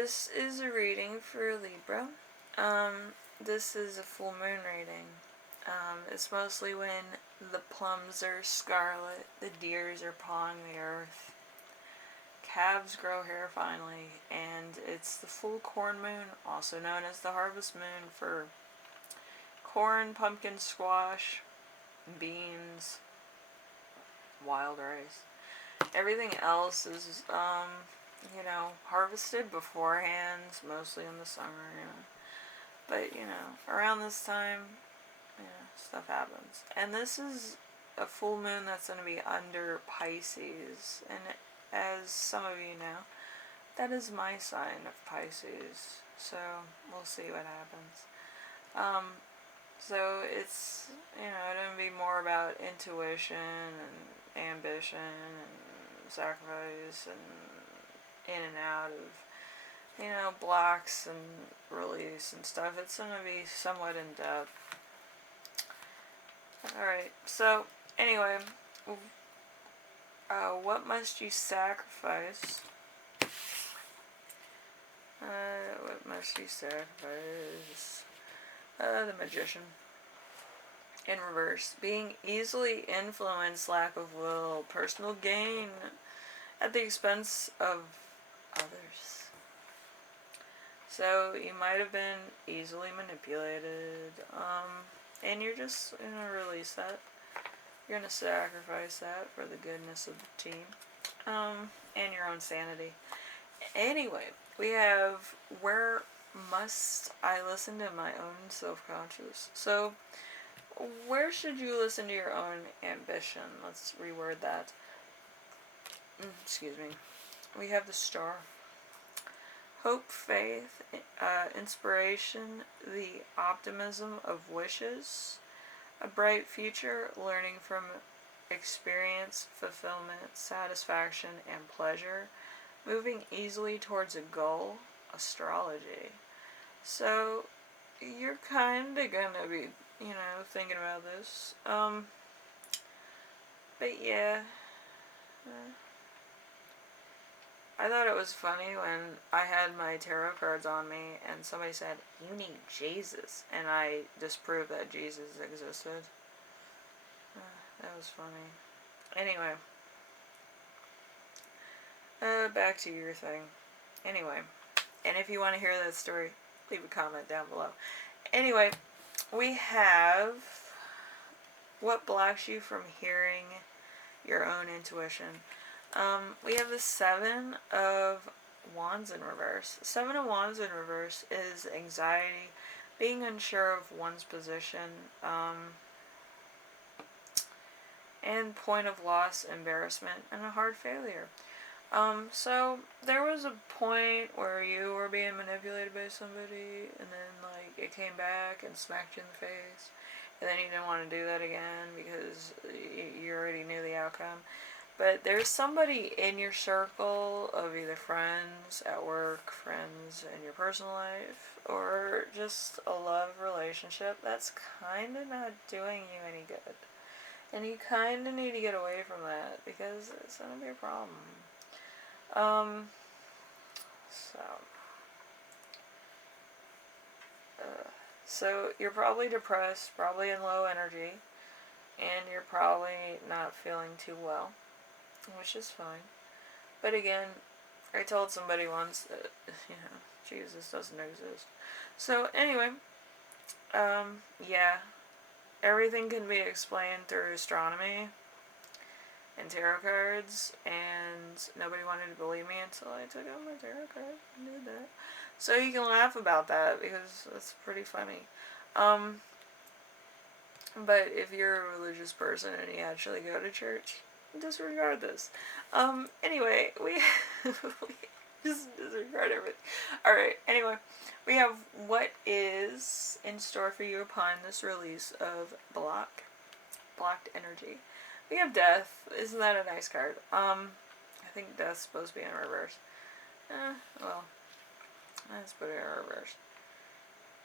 this is a reading for Libra. This is a full moon reading. It's mostly when the plums are scarlet, the deers are pawing the earth, calves grow hair finally, and it's the full corn moon, also known as the harvest moon, for corn, pumpkin, squash, beans, wild rice. Everything else is, harvested beforehand, mostly in the summer, But, around this time, stuff happens. And this is a full moon that's going to be under Pisces. And as some of you know, that is my sign of Pisces. So, we'll see what happens. So it's, it'll be more about intuition and ambition and sacrifice and in and out of, blocks and release and stuff. It's going to be somewhat in depth. Alright, so anyway, what must you sacrifice? What must you sacrifice? The Magician. In reverse. Being easily influenced, lack of will, personal gain at the expense of others. So you might have been easily manipulated, and you're just going to release that. You're going to sacrifice that for the goodness of the team, and your own sanity. Anyway, we have where must I listen to my own self-conscious? So, where should you listen to your own ambition? Let's reword that. Excuse me. We have the Star. Hope, faith, inspiration, the optimism of wishes, a bright future, learning from experience, fulfillment, satisfaction, and pleasure, moving easily towards a goal, astrology. So, you're kind of going to be, thinking about this. But yeah. I thought it was funny when I had my tarot cards on me and somebody said, "You need Jesus." And I disproved that Jesus existed. That was funny. Anyway. Back to your thing. Anyway. And if you want to hear that story, leave a comment down below. Anyway, we have what blocks you from hearing your own intuition. We have the Seven of Wands in reverse. Seven of Wands in reverse is anxiety, being unsure of one's position, and point of loss, embarrassment, and a hard failure. So there was a point where you were being manipulated by somebody, and then, it came back and smacked you in the face, and then you didn't want to do that again because you already knew the outcome. But there's somebody in your circle of either friends at work, friends in your personal life, or just a love relationship that's kind of not doing you any good. And you kind of need to get away from that because it's going to be a problem. So you're probably depressed, probably in low energy, and you're probably not feeling too well, which is fine. But again, I told somebody once that, Jesus doesn't exist. So anyway, everything can be explained through astronomy and tarot cards, and nobody wanted to believe me until I took out my tarot card and did that. So you can laugh about that because that's pretty funny. But if you're a religious person and you actually go to church, disregard this. Anyway, we just disregard everything. Alright, anyway, we have what is in store for you upon this release of blocked energy. We have death. Isn't that a nice card? I think death's supposed to be in reverse. Well, let's put it in reverse.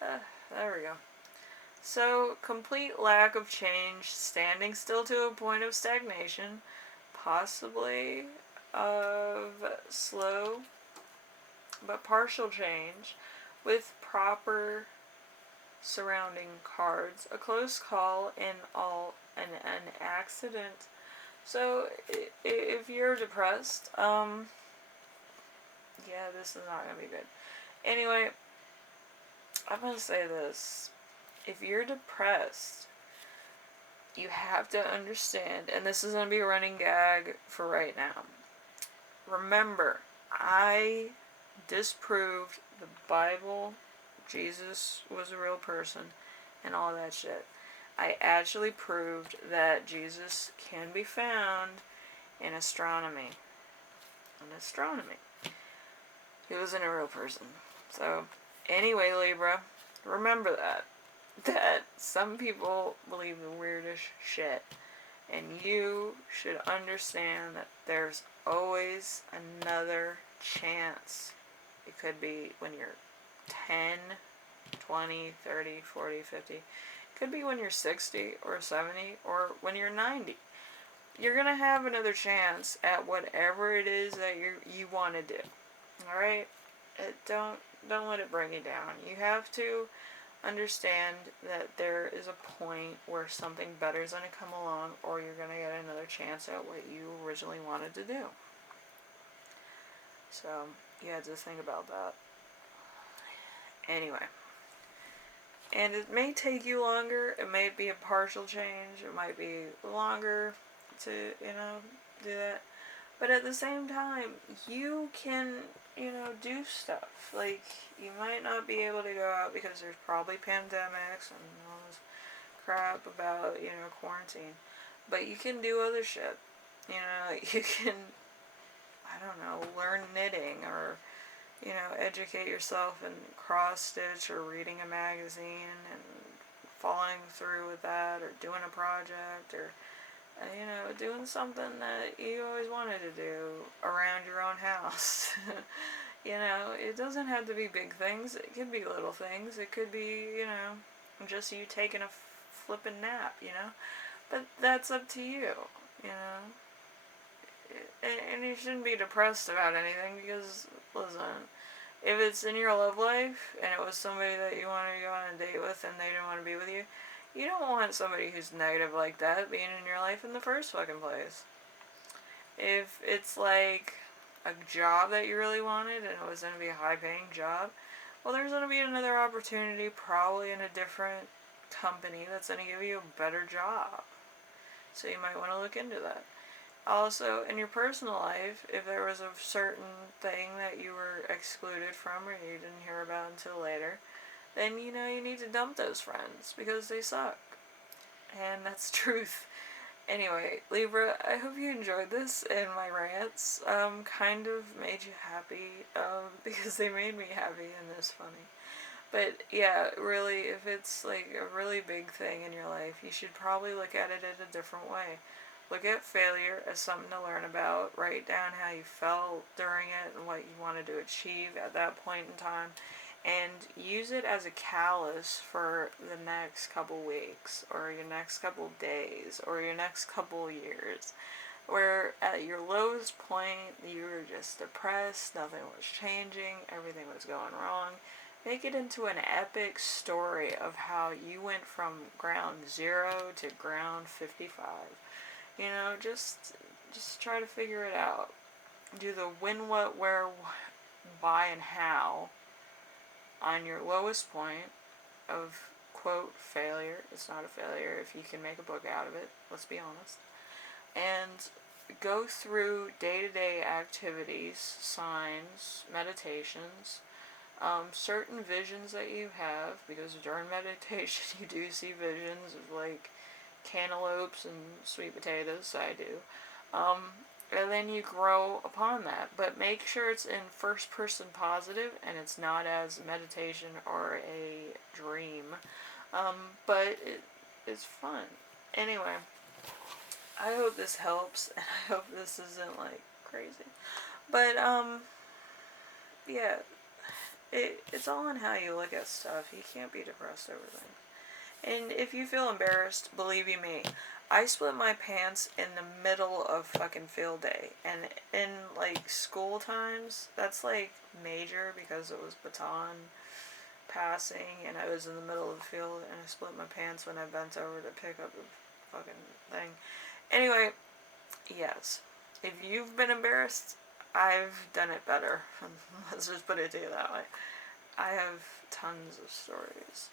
There we go. So, complete lack of change, standing still to a point of stagnation, possibly of slow but partial change with proper surrounding cards, a close call, and an accident. So if you're depressed, yeah, this is not gonna be good. Anyway, I'm gonna say this: if you're depressed, you have to understand, and this is gonna be a running gag for right now. Remember, I disproved the Bible, Jesus was a real person, and all that shit. I actually proved that Jesus can be found in astronomy. In astronomy. He wasn't a real person. So, anyway, Libra, remember that. That some people believe the weirdest shit. And you should understand that there's always another chance. It could be when you're 10, 20, 30, 40, 50. It could be when you're 60 or 70 or when you're 90. You're going to have another chance at whatever it is that you want to do. Alright? Don't let it bring you down. You have to understand that there is a point where something better is going to come along, or you're going to get another chance at what you originally wanted to do. So, you have to think about that. Anyway. And it may take you longer. It may be a partial change. It might be longer to, do that. But at the same time, you can, do stuff. Like, you might not be able to go out because there's probably pandemics and all this crap about, quarantine. But you can do other shit. You can, I don't know, learn knitting or, educate yourself in cross-stitch or reading a magazine and following through with that, or doing a project, or doing something that you always wanted to do around your own house. It doesn't have to be big things. It could be little things. It could be, just you taking a flippin' nap, But that's up to you, And you shouldn't be depressed about anything because, listen, if it's in your love life and it was somebody that you wanted to go on a date with and they didn't want to be with you, you don't want somebody who's negative like that being in your life in the first fucking place. If it's like a job that you really wanted and it was going to be a high-paying job, well, there's going to be another opportunity probably in a different company that's going to give you a better job. So you might want to look into that. Also, in your personal life, if there was a certain thing that you were excluded from or you didn't hear about until later, then you need to dump those friends because they suck. And that's truth. Anyway, Libra, I hope you enjoyed this and my rants. Kind of made you happy, because they made me happy and this funny. But yeah, really, if it's like a really big thing in your life, you should probably look at it in a different way. Look at failure as something to learn about. Write down how you felt during it and what you wanted to achieve at that point in time. And use it as a callus for the next couple weeks, or your next couple days, or your next couple years. Where at your lowest point, you were just depressed, nothing was changing, everything was going wrong. Make it into an epic story of how you went from ground 0 to ground 55. Just try to figure it out. Do the when, what, where, why, and how on your lowest point of, quote, failure. It's not a failure if you can make a book out of it, let's be honest. And go through day-to-day activities, signs, meditations, certain visions that you have, because during meditation you do see visions of like cantaloupes and sweet potatoes, I do. And then you grow upon that, but make sure it's in first person positive and it's not as meditation or a dream. But it's fun. Anyway, I hope this helps, and I hope this isn't like crazy. But yeah, it's all in how you look at stuff. You can't be depressed over things. And if you feel embarrassed, believe you me, I split my pants in the middle of fucking field day. And in, like, school times, that's, like, major because it was baton passing and I was in the middle of the field and I split my pants when I bent over to pick up the fucking thing. Anyway, yes. If you've been embarrassed, I've done it better. Let's just put it to you that way. I have tons of stories.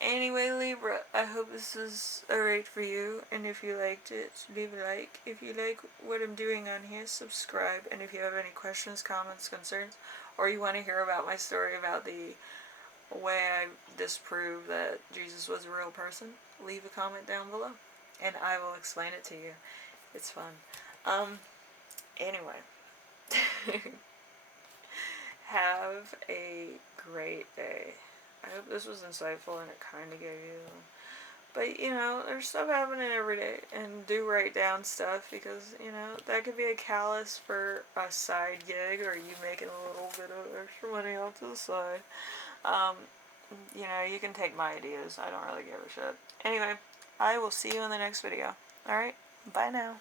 Anyway, Libra, I hope this is alright for you, and if you liked it, leave a like. If you like what I'm doing on here, subscribe, and if you have any questions, comments, concerns, or you want to hear about my story about the way I disprove that Jesus was a real person, leave a comment down below, and I will explain it to you. It's fun. Anyway. Have a great day. I hope this was insightful and it kind of gave you... But, you know, there's stuff happening every day. And do write down stuff because, you know, that could be a callus for a side gig or you making a little bit of extra money off to the side. You know, you can take my ideas. I don't really give a shit. Anyway, I will see you in the next video. Alright? Bye now.